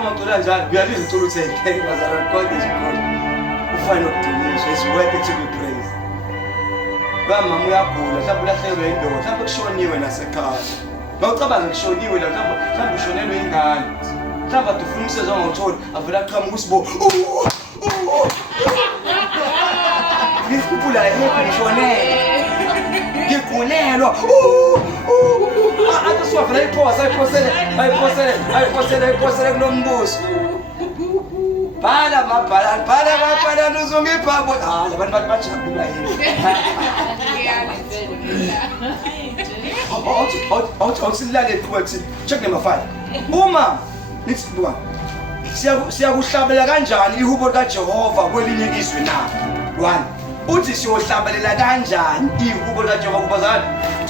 uma ngicula njalo uyalizwa ucula uthi hey bazalwane God is good. Ufana nokudumiswa, it's worthy to be praised. Mama uyagula, mhlawumbe ulahlekelwe indoda, mhlawumbe kushoniwe nasekhaya. Mawucabanga kushoniwe la mhlawumbe ushonelwe ingane. Mhlawumbe ade ufuna umsebenzi ongawutholi, avela aqhamuka usibo. Ngikhuphula happy ngishonele. Ngigulelwa. Ade siwavela ayiphosele kunombuso. Bhala mabhala uzongiphambo. Labantu bathi bajabula yini. Awusilale kuthi check number 5. Uma nithi buka siyakuhlabela kanjani ihubo kaJehova kwelinye izwe na? 1. Uthi siyohlabelela kanjani ihubo kaJehova kubazali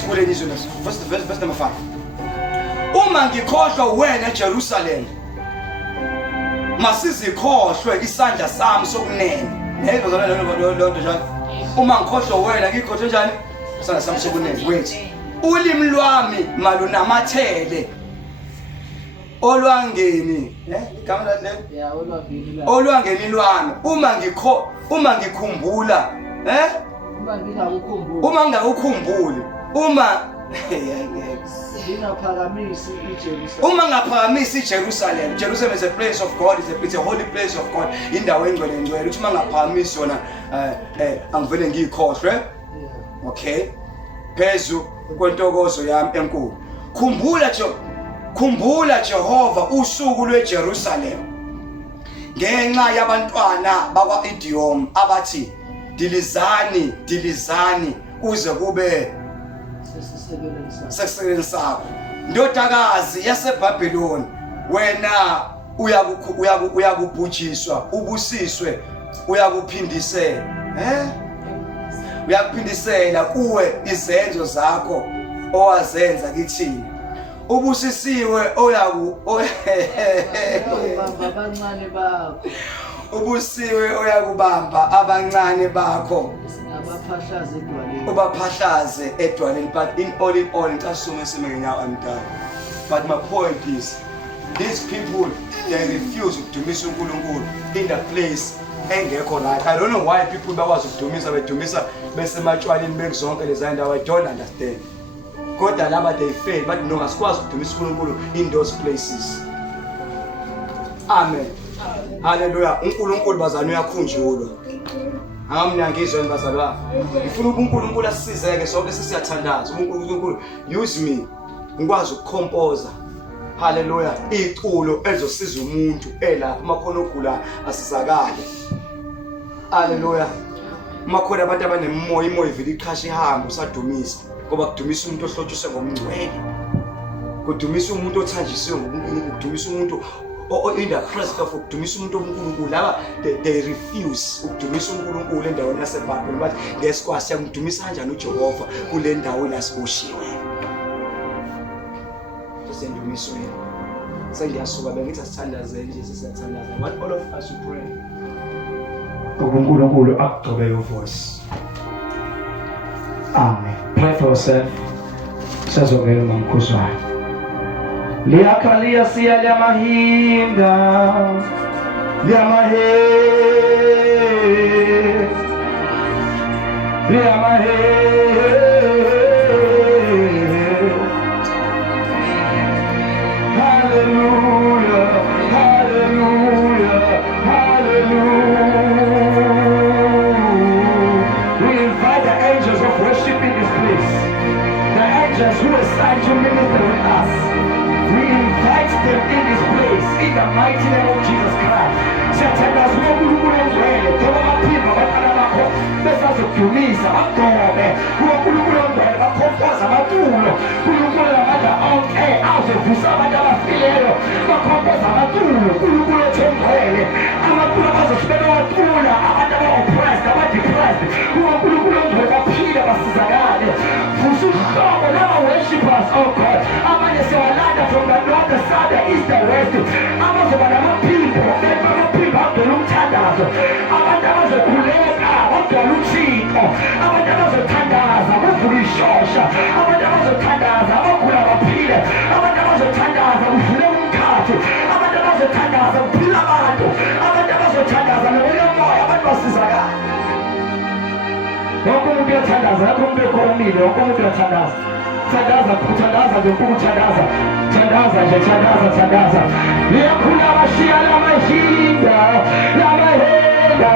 kwelinye izwe na? Verse number 5. Uma ngikhohlwa wena Jerusalem masizikhohlwe isandla sami sokunene. Neyizwa lonto njalo. Uma ngikhohlwa wena ngikhohlwe njani? Isandla sami sokunene. Wait. Ulimi lwami malunamathele olwangeni igama lale olwangeni lwami uma ngikhumbula uma ngingakukhumbuli uma ngaphakamisi iJerusalem. Jerusalem is a place of God, it's a holy place of God. Indawo engcwele ngcwele. Uthi uma ngaphakamisi yona angivele ngikhohlwe. Okay. Phezu kwentokozo yami enkulu. Khumbula Jehova usuku lweJerusalem. Ngenxa yabantwana bakwa-Edom abathi dilizani kuze kube sesisekeleni sakho. Ndodakazi yaseBabeloni wena uyakubhujiswa ubusiswe uyakuphindisela. Uyakuphindisela kuwe izenzo zakho owazenza kithini. Ubusisiwe abancane bakho. Ubusiwe oyakubamba abancane bakho. Ubaphahlaze edwaleni. But in all ngicasume semenyawo amdala. But my point is these people they refuse ukudumisa uNkulunkulu in the place engekho right. I don't know why people bakwazi ukudumisa besematshwaleni bekuzonke lezi ndawo. I don't understand. Kodwa laba they fail but no asikwazi ukudumisa uNkulunkulu in those places. Amen. Hallelujah. uNkulunkulu bazana uyakhunjulwa. Angamna ngizwe bazalwa. Ngifuna uNkulunkulu asisizeke sonke sisiyathandaza. uNkulunkulu use me ngikwazi ukukhompoza. Hallelujah. Iculo ezosiza umuntu elapha makhono ogula asizakale. Hallelujah. Makhona abantu abanemoya imoya ivile iqhasha ihamba usadumisa. Ngoba kudumisa umuntu ohlotshiswe ngomngcwele. Kudumisa umuntu othanjisiwe ngoNkulunkulu, kudumisa umuntu in the presence of ukudumisa umuntu oNkulunkulu. Laba they refuse ukudumisa uNkulunkulu endaweni yaseBabele. Bathi ngesikwazi yakudumisa kanjani uJehova kule ndawo lasiboshiwe. Sendumiso yena. Sengiyasuka bengithi asithandaze nje sisiyathandaza. What all of us pray. uNkulunkulu akugcobe your voice. Amen. Pray for yourself. Sazongela mankhuzwayo. Liyakhalia siya liyamahinda. Hallelujah, hallelujah, hallelujah. We invite the angels of worship in this place. The angels who are assigned to minister with us. We invite them in this place in the mighty name of Jesus Christ. Siyathandaza uNkulunkulu ongcwele, thoba amaphimbo abafana bakho besazodumisa bagcobe. uNkulunkulu ongcwele bakhompoza amaculo. uNkulunkulu amandla onke azovusa abantu abafileyo bakhompoza amaculo. uNkulunkulu ongcwele amaculo abazohlubeka wacula abantu aba-oppressed aba-depressed. uNkulunkulu ongcwele baphile basizakale. Vusa uhlobo lama-worshipers, oh God. Abanye siyawalanda from the north, the south, the east, the west. Abazoba namaphimbo agcwele umthandazo. Abantu abazokhuleka bagcwele uThixo. Abantu abazothandaza bavule ishosha. Abantu abazothandaza abagula baphile. Abantu abazothandaza kuvule umkhathi. Abantu abazothandaza uyathandaza yakho umuntu ekhonile wonke umuntu uyathandaza thandaza kuthandaza nje ukuthandaza thandaza nje thandaza liyakhula abashiya lamahinda lamahenda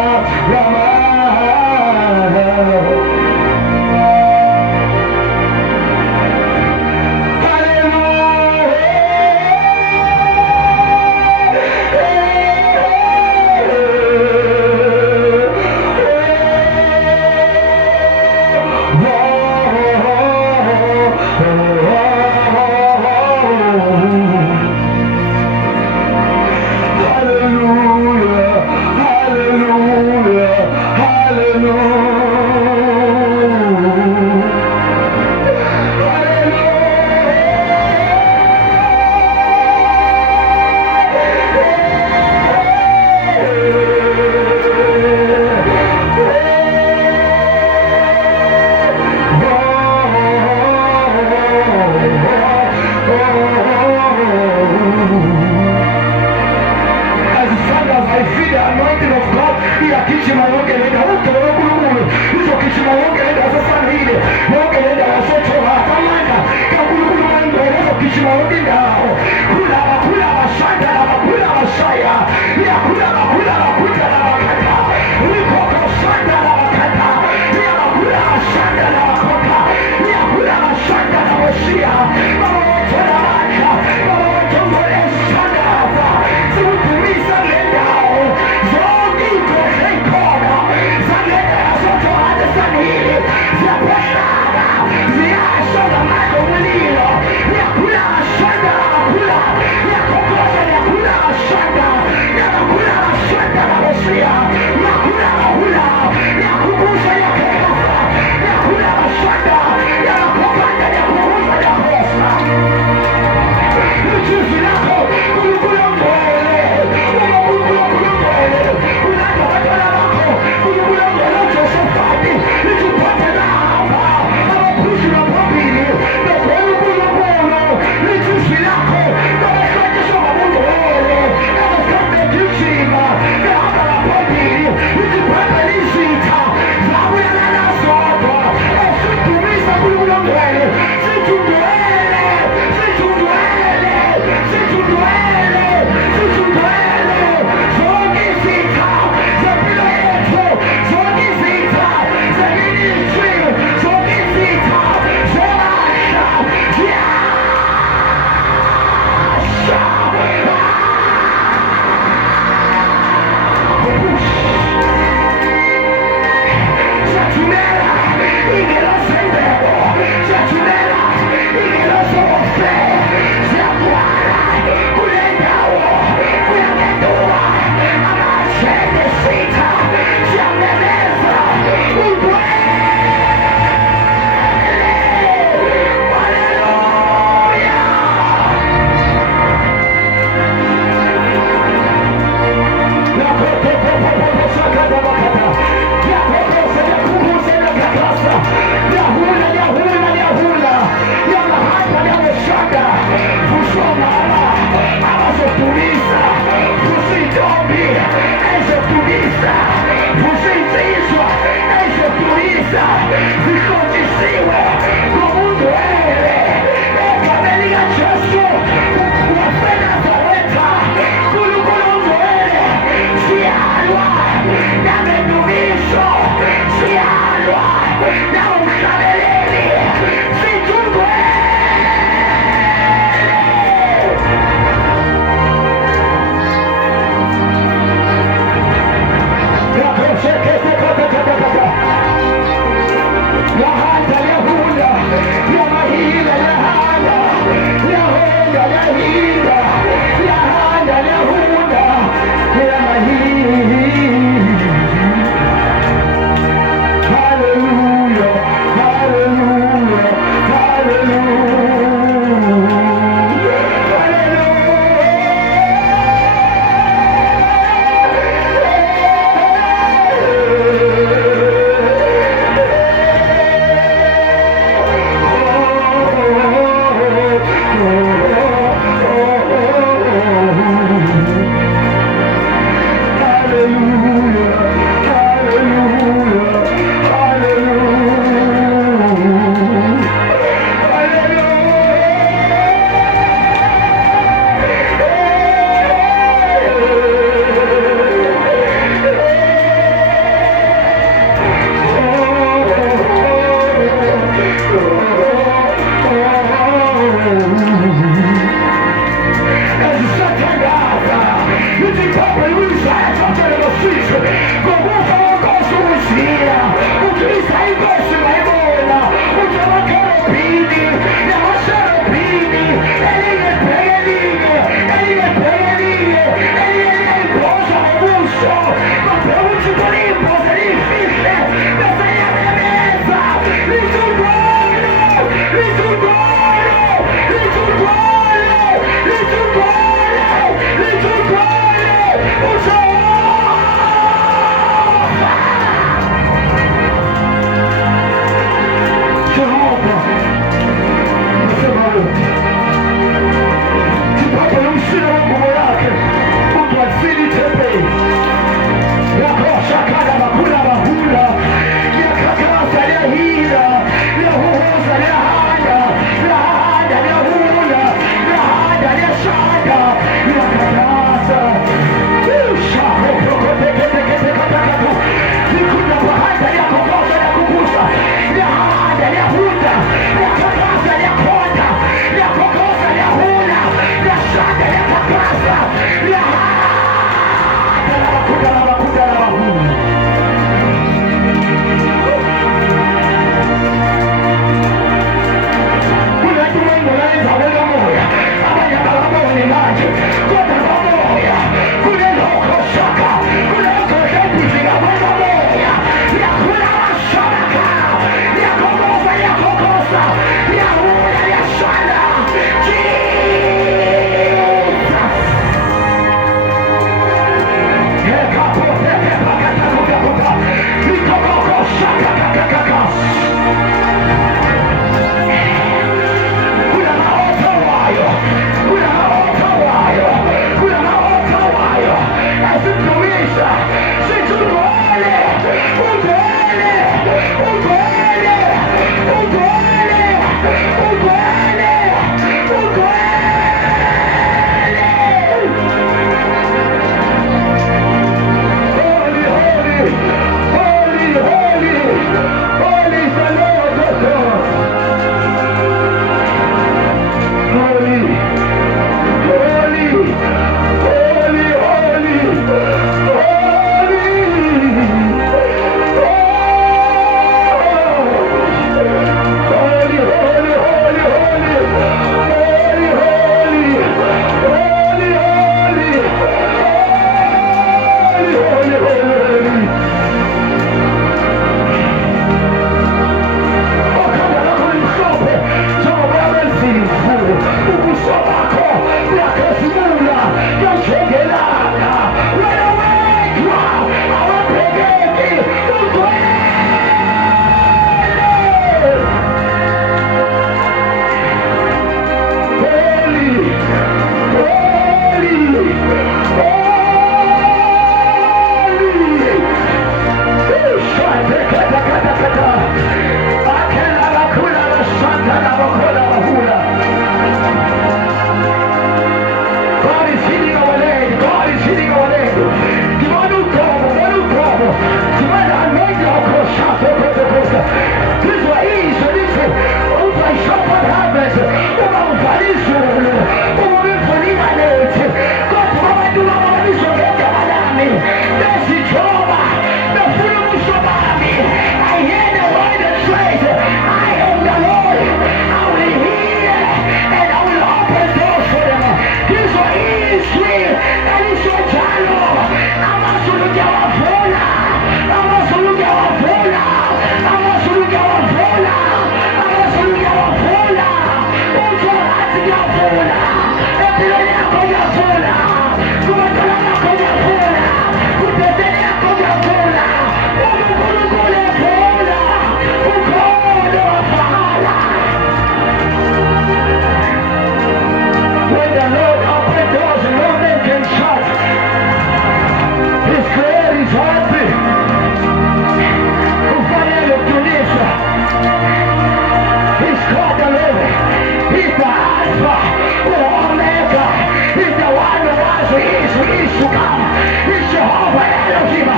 Shukama. He's Jehovah Elohim.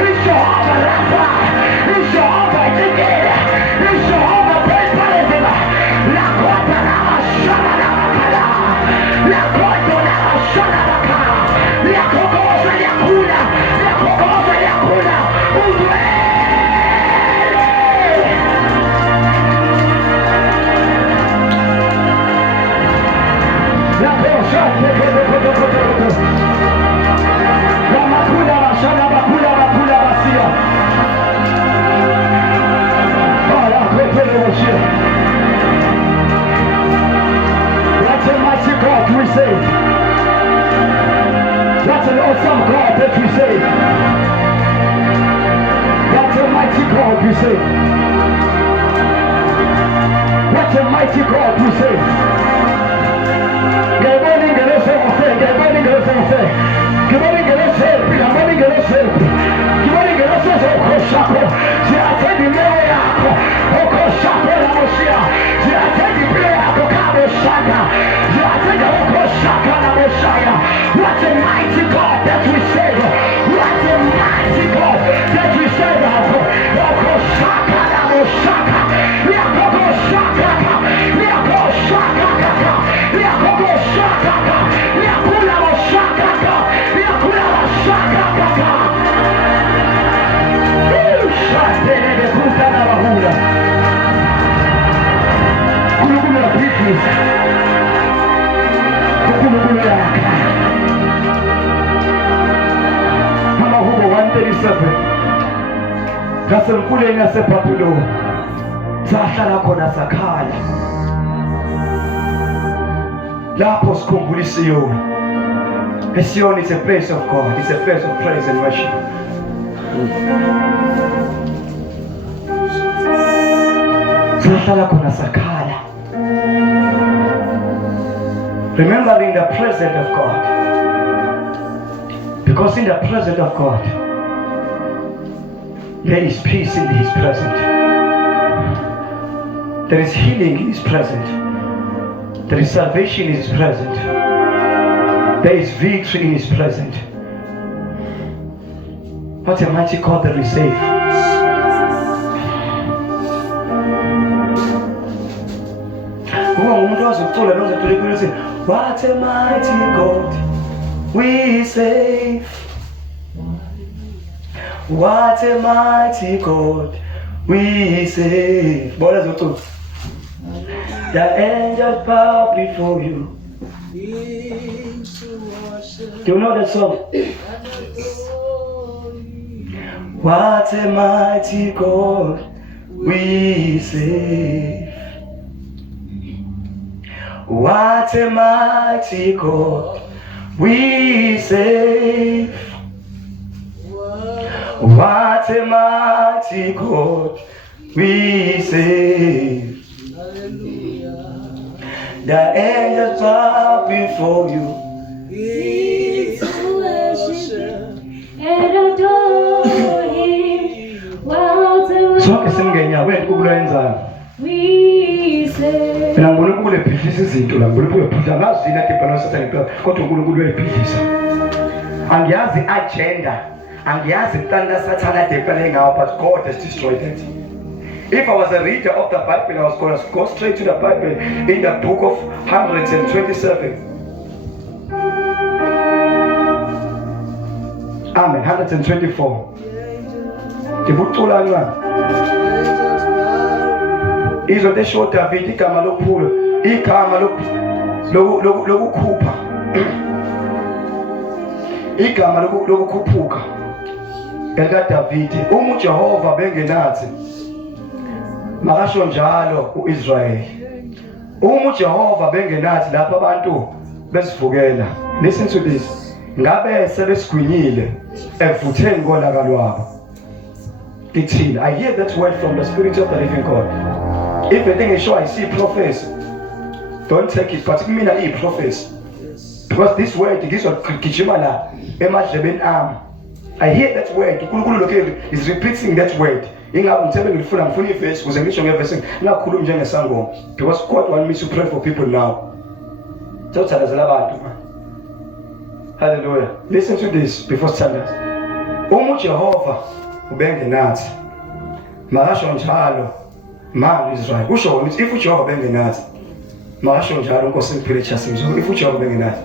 He's Jehovah Rapha. He's Jehovah Tikeda. He's Jehovah Bezalel. La Kota Nama Shana Nama Kala. La Kota Nama Shana Nama Kala. La Kokosa Yakuna. La Kokosa Yakuna. La Kosa La Makula Shana Makula Makula Basia. What a mighty God we save. What an awesome God that we save. What a mighty God we save. What a mighty God we save. Good morning, good morning, good morning, good morning, good morning, good morning, good morning, good morning, good morning, good morning, Ziatedi mbele yako, oko shako la Mosia. Ziatedi mbele yako kama shaka. Ziatedi oko shaka la Mosiah. What a mighty God that we serve. What a mighty God that we serve. Oko shaka la Mosiah. Oko shaka. Oko shaka. Oko shaka. Yakula Mosiah. Yakula Mosiah. Amahubo 137 ngasemfulen waseBabele sahlala khona sakhala lapho sikhumbula iSiyoni. iSiyoni is a place of God. It's a place of praise and worship. Remembering the presence of God, because in the presence of God there is peace in His presence, there is healing in His presence, there is salvation in His presence, there is victory in His presence. What a mighty God that we save. What a mighty God we save. What a mighty God we save. The angels bow before you. Do you know that song? What a mighty God we save. What a mighty God we save. What a mighty God we save. The angels bow before you. We worship and adore Him. What a mighty we save. Mina ngibona ukule bhihlisa izinto la ngibona uyophutha ngazina debhana sathana kodwa uNkulunkulu uyayiphilisa. Angiyazi agenda, angiyazi plan sathana debhana engawo, but God has destroyed it. If I was a reader of the Bible, I was going to go straight to the Bible in the book of 127. Amen. 124. Izo tesho David igama lokuphula, igama lokukhupha, igama lokukhuphuka elika David. Uma uJehova bengenathi makasho njalo uIsrael. Uma uJehova bengenathi lapha abantu besivukela. Listen to this. Ngabe sebesigwinyile ekuvutheni kolaka lwabo. I hear that word from the Spirit of the living God. If the thing is sure I see prophecy, don't take it, but mina I prophecy. Because this word is I hear that word. Is repeating that word. Because God wants me to pray for people now. Hallelujah. Listen to this before standard. Jehova ubengenathi. Makasho njalo. Mali Israel. Usho ukuthi if uJehova bengenathi. Makasho njalo Nkosi Mphile Charles Mzobe. If uJehova bengenathi.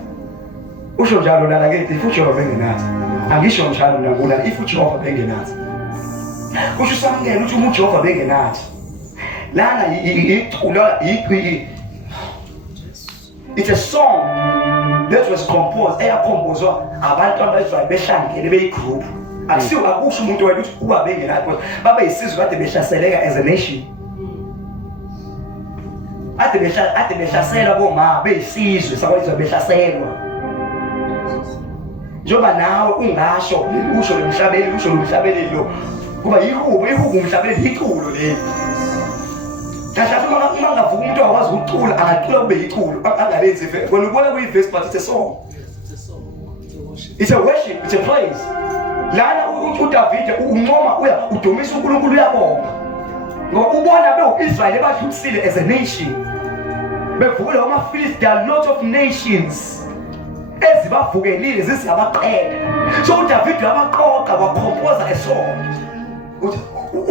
Usho njalo lana ke if uJehova bengenathi. Angisho njalo nakula if uJehova bengenathi. Kusho samukela ukuthi uJehova bengenathi. Lana it's a song that was composed, composed abantwana baIsrael behlangene beyigroup. Akusiwo akusho umuntu wayuthi uba bengenathi baba isizwe kade behlaseleka as a nation. Ade behlasela boma beyisizwe sakwaZulu behlaselwa. Njoba nawe ungasho usho lomhlabeleli lo kuba ihubo umhlabeleli iculo leli. Kashathi uma ngavuka umuntu akwazi ukucula angacula kube iculo angalenzi wena ubona kuyi-verse but it's a song. It's a worship, it's a praise. Lana uDavide uncoma udumisa uNkulunkulu uyabonga. Ngoba ubona beU-Israyeli badlulisile as a nation. Bevukile amaFilisti, there are lots of nations ezibavukelile zisingabaqeda. So uDavide wabaqoqa wakompoza a song.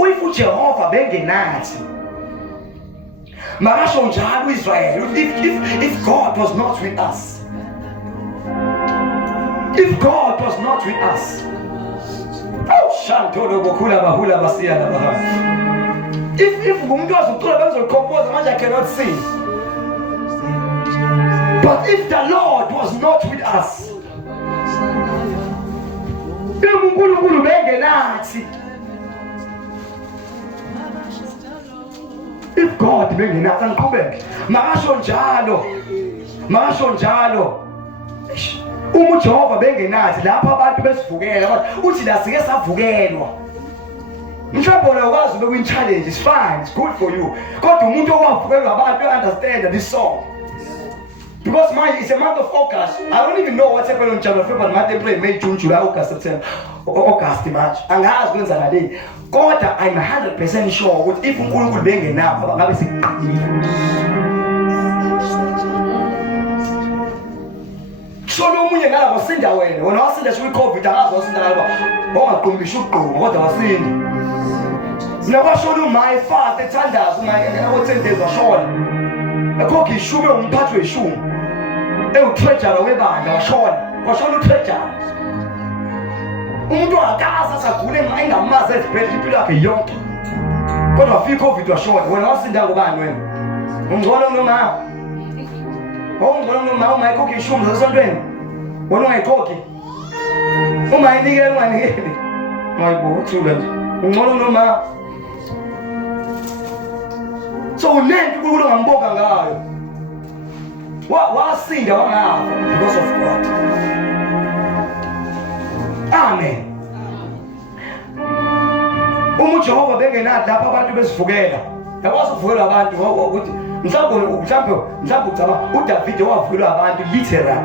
If uJehova bengenathi Makasho njalo Israel, if God was not with us, if God was not with us, if umuntu wazucula bezocomposa manje I cannot sing. But if the Lord was not with us, uNkulunkulu bengenathi. If God bengenathi angiqhubeke. Makasho njalo. uJehova bengenathi lapha abantu besivukela uthi la sike savukelwa. Mhlawumbe ukwazi ukwe challenge is fine, it's good for you. Kodwa umuntu owavukelwa abantu understand this song. Because it's a month of August. I don't even know what's happening on January, February, March, April, May, June, July, August, September, August, March. Angazi kwenza ngale. Kodwa I'm 100% sure ukuthi if uNkulunkulu bengenapha bangabe siqinile. Solo omunye ngala wasinda wena wasinda kwi-COVID angazi wasinda ngaba ongaqombisha uqobo kodwa wasinda. Mina kwashona umaye fast ethandaza umaye 10 days washona. Akho ngishume umphathi weshumi. Treasurer webandla washona utreasurer. Umuntu akaza sagule engamazi ezibhedlela impilo yakhe yonke. Kodwa wafika COVID washona. Wena wasinda ngobani wena? Ungcono noma uma ikhokhi ishumi zasontweni wona ungayikhokhi uma inikele unganikeli mayibo thula nje ungcono noma so unento uNkulunkulu ngambonga ngayo wasinda wangafa because of God. Amen. uJehova bengenathi lapha abantu besivukela yakwazi ukuvukelwa abantu ukuthi mhlawumbe ucaba uDavide wavukelwa abantu literal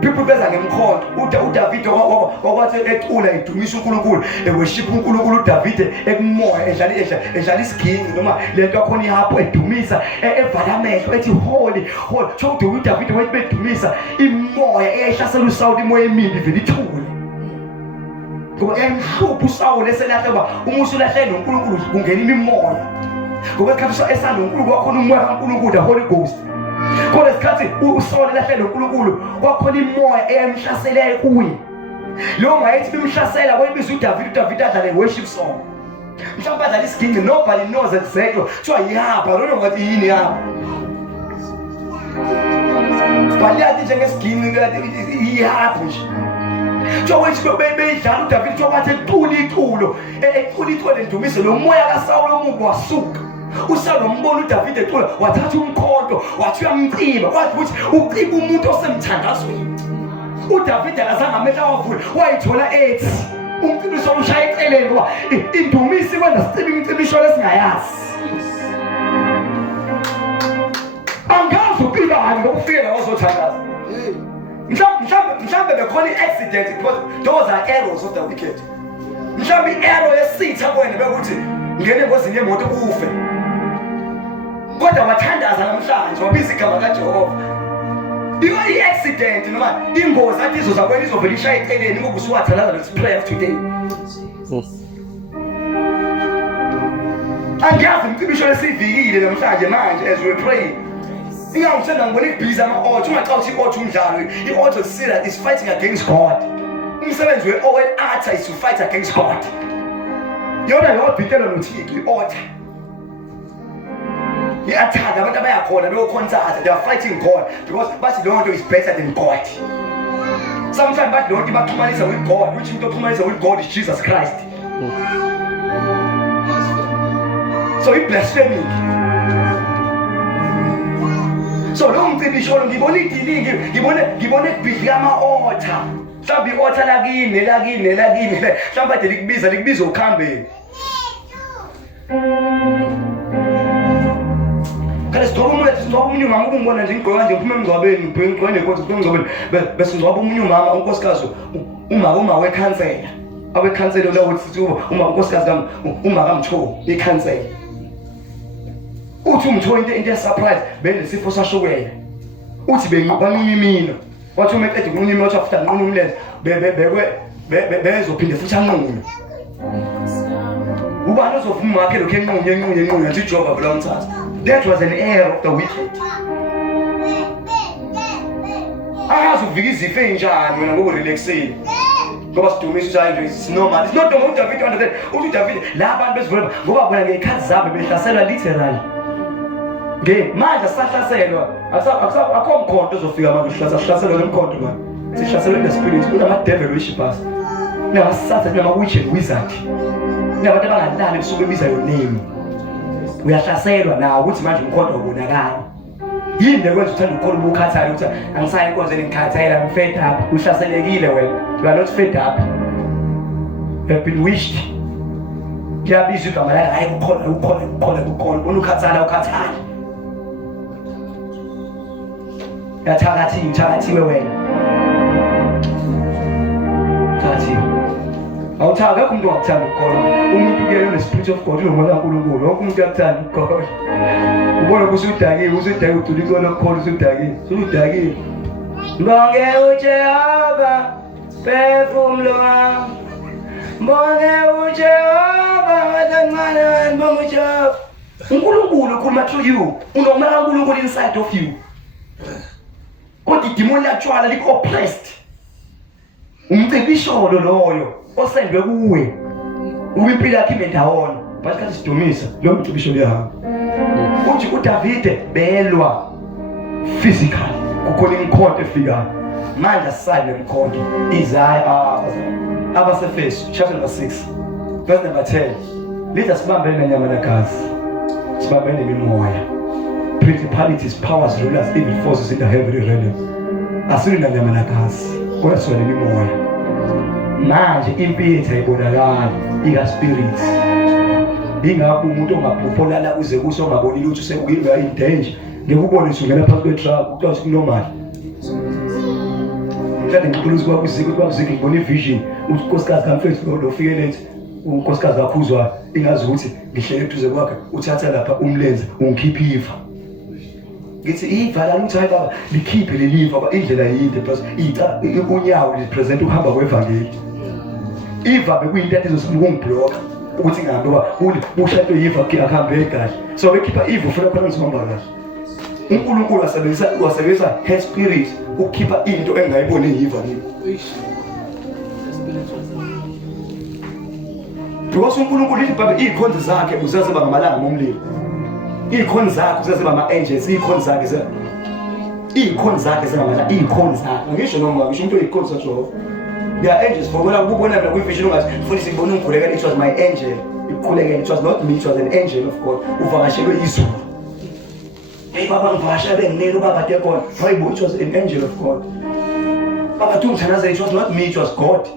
people beza ngemkhonto uDavide wakwathi ecula edumisa uNkulunkulu worship uNkulunkulu uDavide ekumoya edlala isiginci noma lento yakhona ihapho edumisa evala amehlo ethi holy chodo uDavide wathi bedumisa imoya ehlasela uSawuli imoya emimbi vele ithule ngoba emhluphu uSawuli eselahleba umusu lahle noNkulunkulu kungena imimoya ngoba isikhathi esanda uNkulunkulu wakhona umoya kaNkulunkulu the Holy Ghost. Kodwa isikhathi uSawuli lahle noNkulunkulu wakhona imoya emhlaselayo kuye. Lo ngayithi bimhlasela kwayibiza uDavide adlale worship song. Mhlawumbe adlala isiginci nobody knows exactly. So yihapha lona ngathi yini yapha. Baliyathi njengesiginci yihapha nje. Jowathi beyidlala uDavide jowathi eculo endumise lo moya kaSawuli omubi wasuka. uSawuli umbona uDavide ecula wathatha umkhonto wathi uyamciba wathi ukuthi uciba umuntu osemthandazweni. uDavide akazange amehla wavula wayithola ethi umcibiso ushaya eceleni ngoba indumisi kwenza siciba imicibisho lesingayazi. Angazi ucibani ngokufikela wazothandaza. Mhlawumbe bekhona i-accident because those are arrows of the wicked. Mhlawumbe i-arrow yesitha kwena bekuthi ngene engozini yemoto ufe. Kodwa wathandaza namhlanje wabiza igama kaJehova. because i-accident noma ingozi athi izozakwena izovela ishaya eceleni ngoba usuwathalaza let's pray today. Angiyazi imcibisho lesivikile namhlanje manje as we pray. Ingangithanda ngibona ibhizi ama-altar ungacawuthi i-altar umdlalo. I-altar serious is fighting against God. Umsebenzi we-altar is to fight against God. Yona yobhitelo noThixo i-altar. I-attack abantu abayakhona beyokhonsaza they are fighting God because bathi leyo nto is better than God. Sometimes bathi leyo nto baxhumanisa with God which into oxhumanisa with God is Jesus Christ. So it's blaspheming. So lo mcibisho ngibona idilingi ngibona ekubhidli ama-altar. Mhlawumbe i-altar lakini mhlawumbe ade likubiza ukuhambeni. Kale sidroba umunye umama ukumbona nje ngigqoka nje ngiphume emngcwabeni ngigqoke nenkosi ngiphume emngcwabeni bese ngcwaba umunye umama unkosikazi uma wekhansela abekhansela lo uthi uma unkosikazi kami uma kamtho ikhansela uthi umtho into esurprise benesifo sashukela uthi benqunqa imino wathi uma eqeda ukunqunqa wathi after nqunqa umlenze bezophinde futhi anqunqe ubani ozovuma wakhe lokho enqunqe athi Jehova vela umthatha. That was an error of the wicked. Akazi ukuvika izifo enjani wena ngoba relaxile. Ngoba sidumisa njalo it's normal. It's not the way David understand. Uthi David la abantu bezivula ngoba bona ngekhathi zabo behlaselwa literally. Manje sahlaselwa akho mkhonto ozofika manje uhlaselwa lemkhonto manje. Sihlaselwa in the spirit kunama devil worshippers. Nabasatha nama-witch and wizard. Nabantu abangadlali besuke bebiza your name. Uyahlaselwa nawo ukuthi manje umkhonto ubonakala. Yini lekwenza uthanda ukukhola ubukhathali ukuthi angisayi inkonzo engikhathayela I'm fed up. Uhlaselekile wena. You are not fed up. You have been wished. Kuyabizwa igama la hayi ukukhola ukhathala. Uthakathiwe wena. Awuthaka akho umuntu ongakuthanda ukukholwa. Umuntu kuyena une-spirit of God unomoya kaNkulunkulu. Wonke umuntu uyakuthanda ukukholwa. Ubona ukuthi usudakiwe ucula ikolo lokukholwa usudakile. Mbonge uJehova phefumulo wami. Mbonge uJehova ngancane wami mbonge uJehova. uNkulunkulu ukhuluma through you. Unomoya kaNkulunkulu inside of you. Kodwa idemoni lakutshwala lik-oppressed. Umcibisholo loyo osendwe kuwe ubimpilo yakhe imendawona basikhathi sidumisa lo mcibisho liyahamba uthi uDavide belwa physically kukhona imkhonto efikayo manje asale nemkhonto Isaiah abasefeso chapter number 6 verse number 10 lithi sibambene nenyama negazi sibambene nemimoya principalities powers rulers evil forces in the heavenly realms asili nenyama negazi kodwa sona nemimoya manje impilo ayibonakala ika spirit ingakho umuntu ongaphupholala uze kuso ongaboni lutho sekuyilwa indanger ngekubone usungena phansi kwetruck ukwazi kunormal mhlawumbe ngikuluza kwakuzike ngibona ivision uthi unkosikazi kamfethu lo fike lethi unkosikazi kakhuzwa ingazi ukuthi ngihlele eduze kwakhe uthatha lapha umlenze ungikhipha iva ngithi iva la uthi hayi baba likhiphe leliva baba indlela yinde plus unyawo lipresent ukuhamba kwevangeli iva bekuyinto ezosibuka ungiblock ukuthi ngihambe ngoba ushaywe yiva akuhambe kahle so bekhipha iva ufuna khona ngizihamba kahle uNkulunkulu wasebenzisa her spirit ukukhipha into engayiboni yiva kimi because uNkulunkulu lithi baba ikhonzo zakhe uzazeba ngamalanga momlilo ikhonzo zakhe uzazeba ama-angels ikhonzo zakhe zingamalanga ikhonzo zakhe ngisho noma ngisho umuntu oyikhonzo kaJehova. There are angels for when I go on a vision of fully bonum kulega it was my angel. It was not me, it was an angel of God. Uvashelo Isu. Hey Baba Vasha then Nero Baba Tekon. It was an angel of God. Baba Tum Tanaza, it was not me, it was God.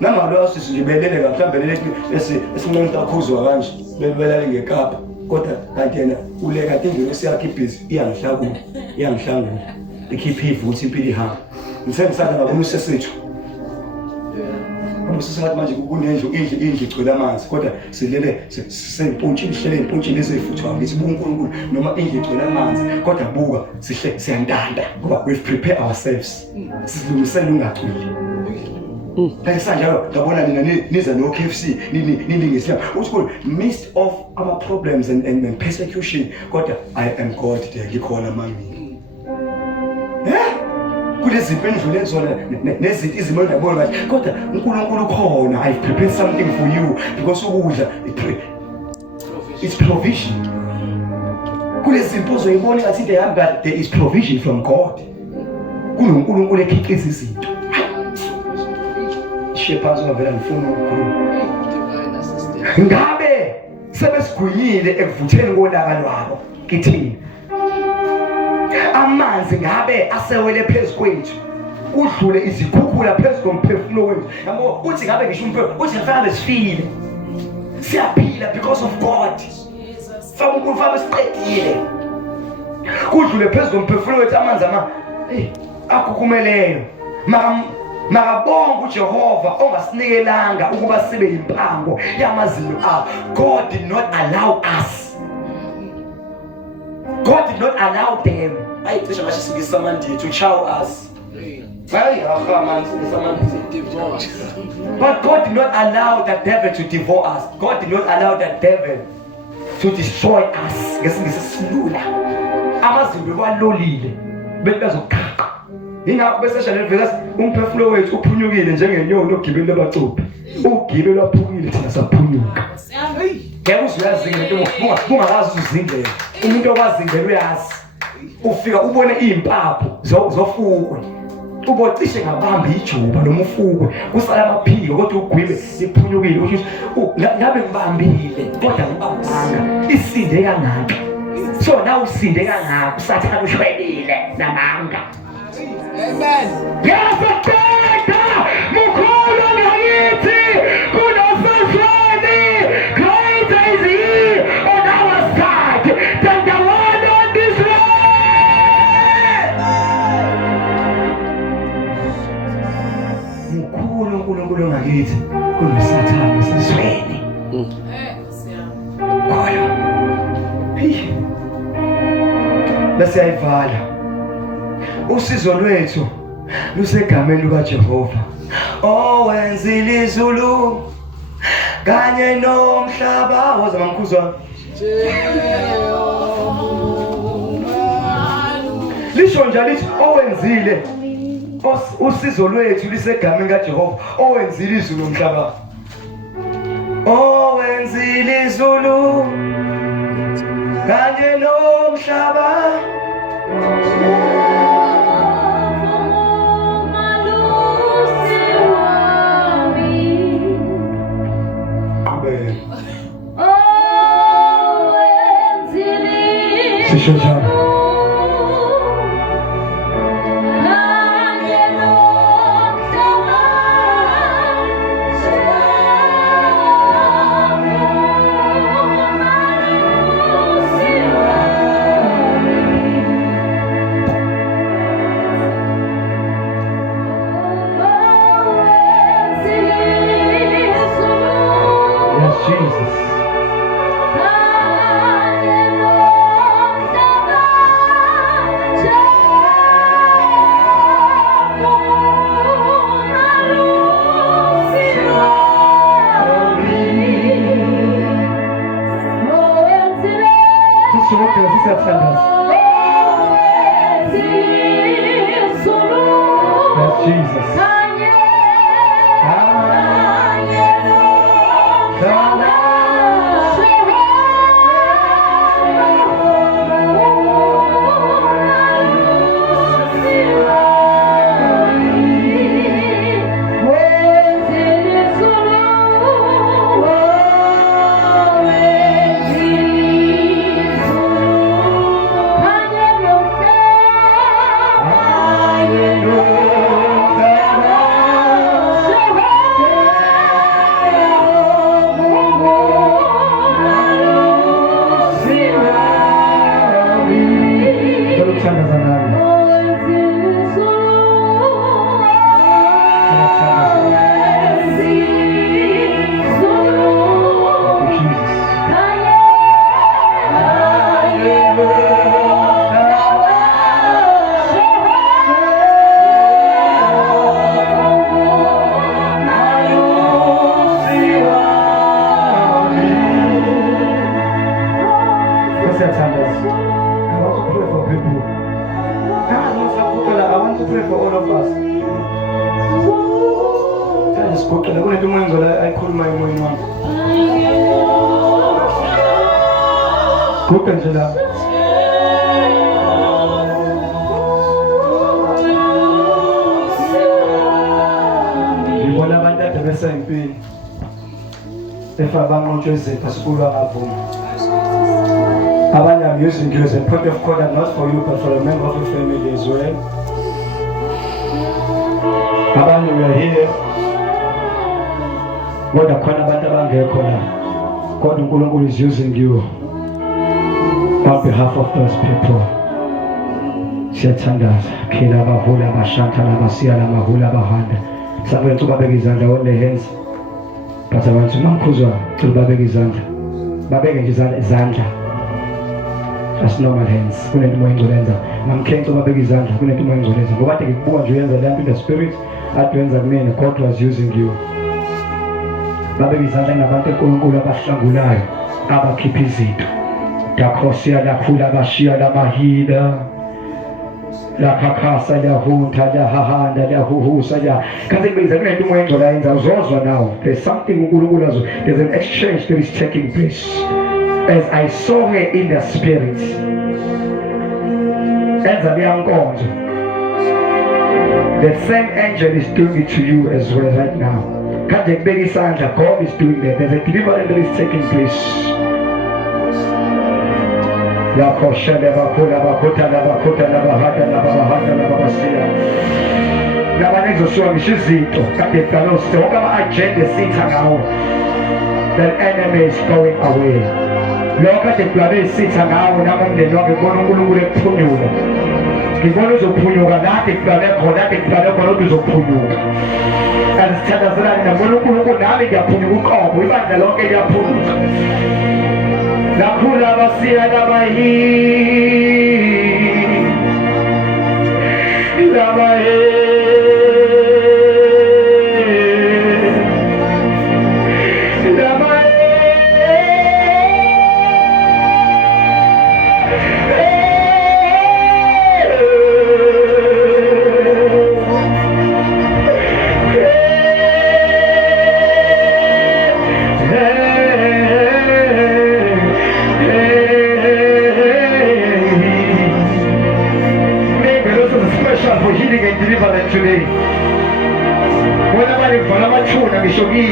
Nama lost is rebellion and club let's not accuse orange, beveling a cup, quota, antenna, Ulega think you see keep his young shangu. They keep him for simply harm. In sense that I'm a Kusesathi manje kunendlu indlu igcwele amanzi kodwa silele sisemphuntshini sihlele impuntshini ezifuthwa ngithi uNkulunkulu noma indlu igcwele amanzi kodwa buka sihle siyantanda ngoba we've prepared ourselves silungisele ungacwili kanjalo ngabona nina niza no KFC nilingisela uthi midst of our problems and persecution kodwa I am God there ngikhona mami kulezi pendlule ezona nezinto izimo ngiyabona kahle kodwa uNkulunkulu khona I've prepared something for you because ukudla it's provision kulezi impozo yibona ngathi into yami but there is provision from God kunoNkulunkulu ekhiqiza izinto shepherd ungavela ngifuna ukukhuluma ngabe sebesigwinyile ekuvutheni kolaka lwabo kithini amanzi ngabe asewele phezu kwethu udlule izikhukhula phezu komphefumulo wethu yabo uthi ngabe ngisho umphefumulo uthi ngifana besifile siyaphila because of God uNkulunkulu mfana siqedile kudlule phezu komphefumulo wethu amanzi akhukhumeleyo makabonga uJehova ongasinikelanga ukuba sibe impango yamazinyo abo. God did not allow us. God did not allow them. Ayicisha ngasho singisamandile to chow us. But God did not allow the devil to devour us. God did not allow the devil to destroy us. Ngesingisilula amazinyo balolile bekazokhaqa. Ingakho bese shale vela umphefumulo wethu uphunyukile njengenyoni ogibele abacuphi. Ugibele waphukile thina saphunyuka. Ngeke uzuyazinga into ungakazi uzindlela. Umuntu okwazindela uyazi. Ufika ubone impapho zofukwe. Ubocishe ngabamba ijuba noma ufukwe. Kusala amaphiko kodwa ugwibe iphunyukile. Uthi ngabe ngibambile kodwa ngibambanga. Isinde kangaka. So na usinde kangaka usathana ushwebile namanga. Amen. Yasateka mukolo ngayithi kunosasweni greater is he on our side than the one on this way. Mukolo uNkulunkulu ngayithi kunosathane sasweni. Koyo. Bese ayivala. Usizo lwethu lusegameni likaJehova owenzile izulu kanye nomhlaba woza mamkhuzwana lisho njalo lithi owenzile usizo lwethu lisegameni likaJehova owenzile izulu nomhlaba owenzile izulu kanye nomhlaba Shojana. Yes, Jesus. Kuqela kunento umoya ngcwele ayikhulumayo emoyeni wami. Kuqela nje la. Ngibona abantu ade besempini. Efa banqotshwe izetha sikulwa ngavuma. Abanye I'm using you as a point of contact not for you but for a member of your family as well. Abanye we are here. Kodwa khona abantu abangekho la. God uNkulunkulu is using you on behalf of those people. Siyathandaza. Khila abahula abashanta labasiya lamahula abahanda. Sabentu babeka izandla on the hands. But abantu mamkhuzwa babeka izandla. Babeke nje izandla. As normal hands. Kunento moya ingcolenza. Namkhento babeka izandla kunento moya ingcolenza. Ngoba kade ngikubuka nje uyenza lento in the spirit. Adenza kumina God was using you. Babeka izandla ngabantu enkulunkulu abahlangulayo abakhipha izinto. Dakhosia lakhula bashiya lamahila. La kakasa la hunta la hahanda la huhusa la kaze kubiza kunento umoya engcwele ayenza uzozwa now. There's something uNkulunkulu azo. There's an exchange that is taking place. As I saw her in the spirit. Enza liyankonzo. The same angel is doing it to you as well right now. Kaje kubeka isandla, God is doing that. There's a deliverance that is taking place. La kosha la bakula bakuta la bakuta la bahada la bahada la babasiya. La banezo suwa mishizito. Kade kaloste. Okama agenda sita ngawo. The enemy is going away. Loka de plabe sita ngawo namumne longe kono uNkulunkulu ephunyula. Ngibona uzophunyuka nathi plabe khona plabe khona uzophunyuka. Asithandazela nabona uNkulunkulu nami ngiyaphunyuka uqobo ibandla lonke liyaphunyuka. Lakhula basiya labahi labahi today. Whenever you follow my children, we should be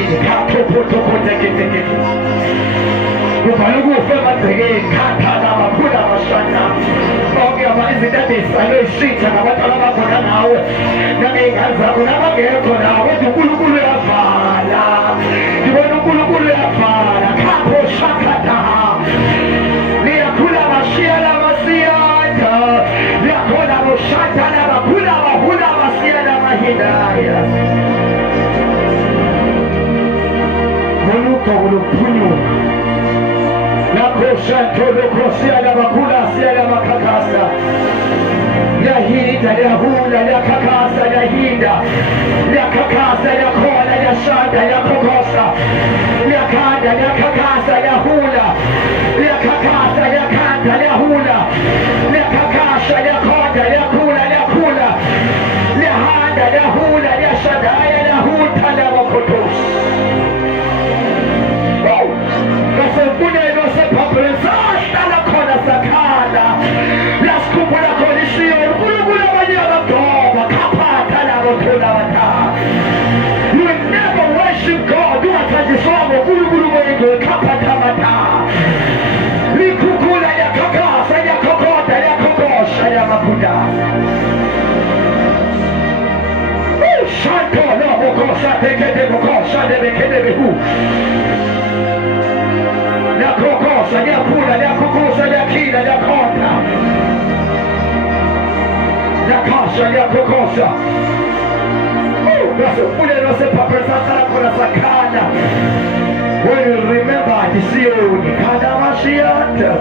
when you remember the Sion, Kadamashiyata,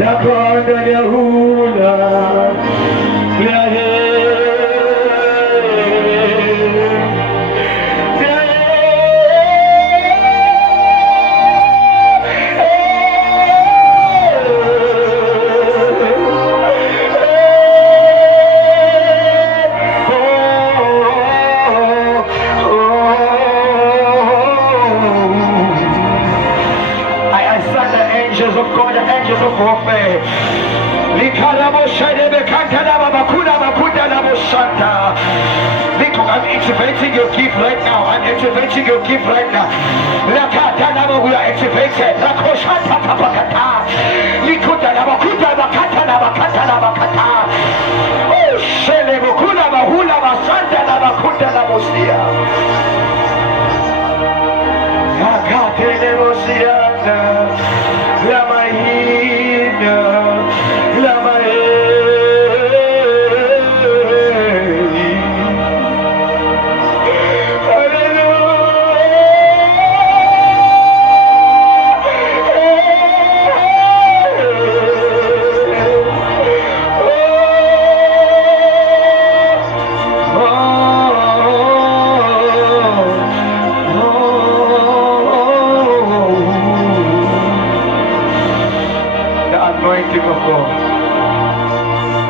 La Konda Yahula, of warfare. I'm activating your gift right now. I'm activating your gift right now. We are activated.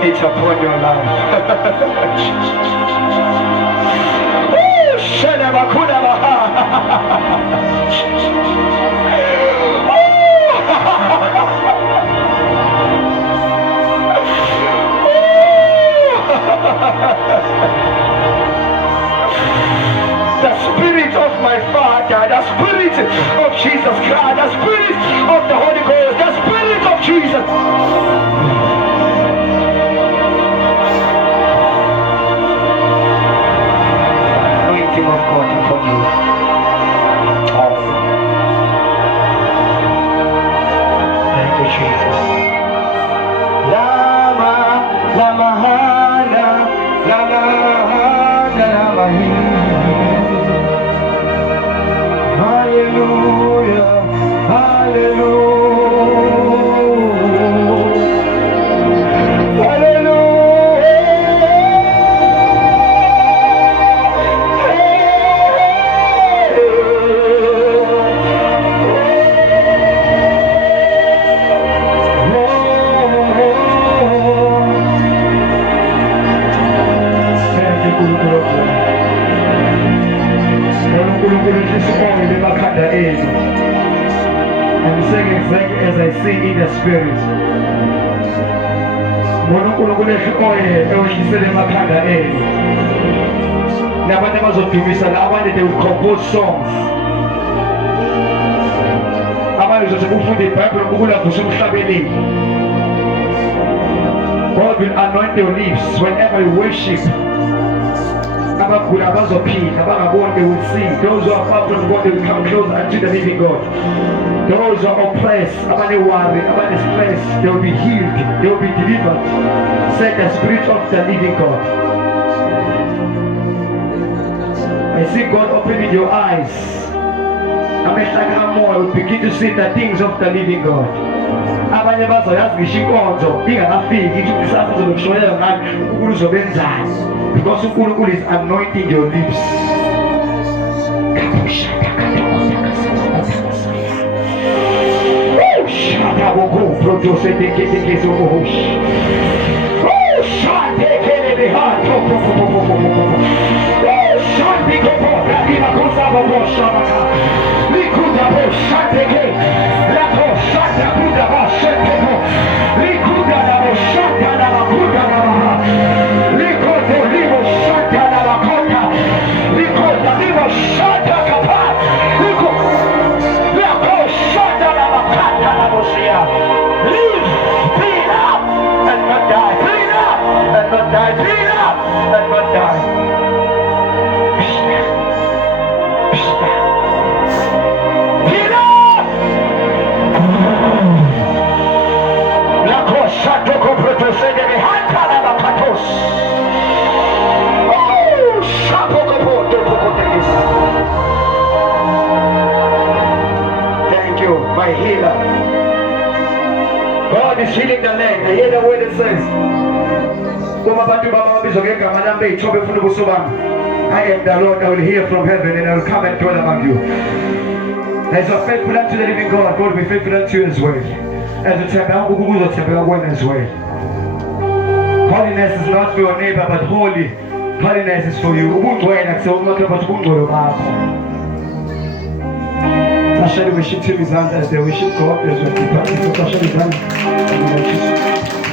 It's upon your life. The Spirit of my Father, the Spirit of Jesus Christ, the Spirit of the Holy Ghost, the Spirit of Jesus. Of God upon you. Thank you, Jesus. Lama, lama, hana, lama, hana, lama, hallelujah, hallelujah. I'm saying exactly as I see in the spirit. They will compose songs. God will anoint your lips whenever you worship. They will sing. Those who are far from God, they will come close unto the living God. Those who are oppressed, they will be healed, they will be delivered. Said the Spirit of the living God. I see God opening your eyes. You begin to see the things of the living God. Because Ukulu is anointing your lips. Thank you, my healer. God is healing the land. I hear the word that says, I am the Lord, I will hear from heaven and I will come and dwell among you. As you are faithful unto the living God, God will be faithful unto you as well. As you tell me, as well. Holiness is not for your neighbor, but holiness is for you. The Shall we worship him his hand as they worship God as we depart? So shall we done?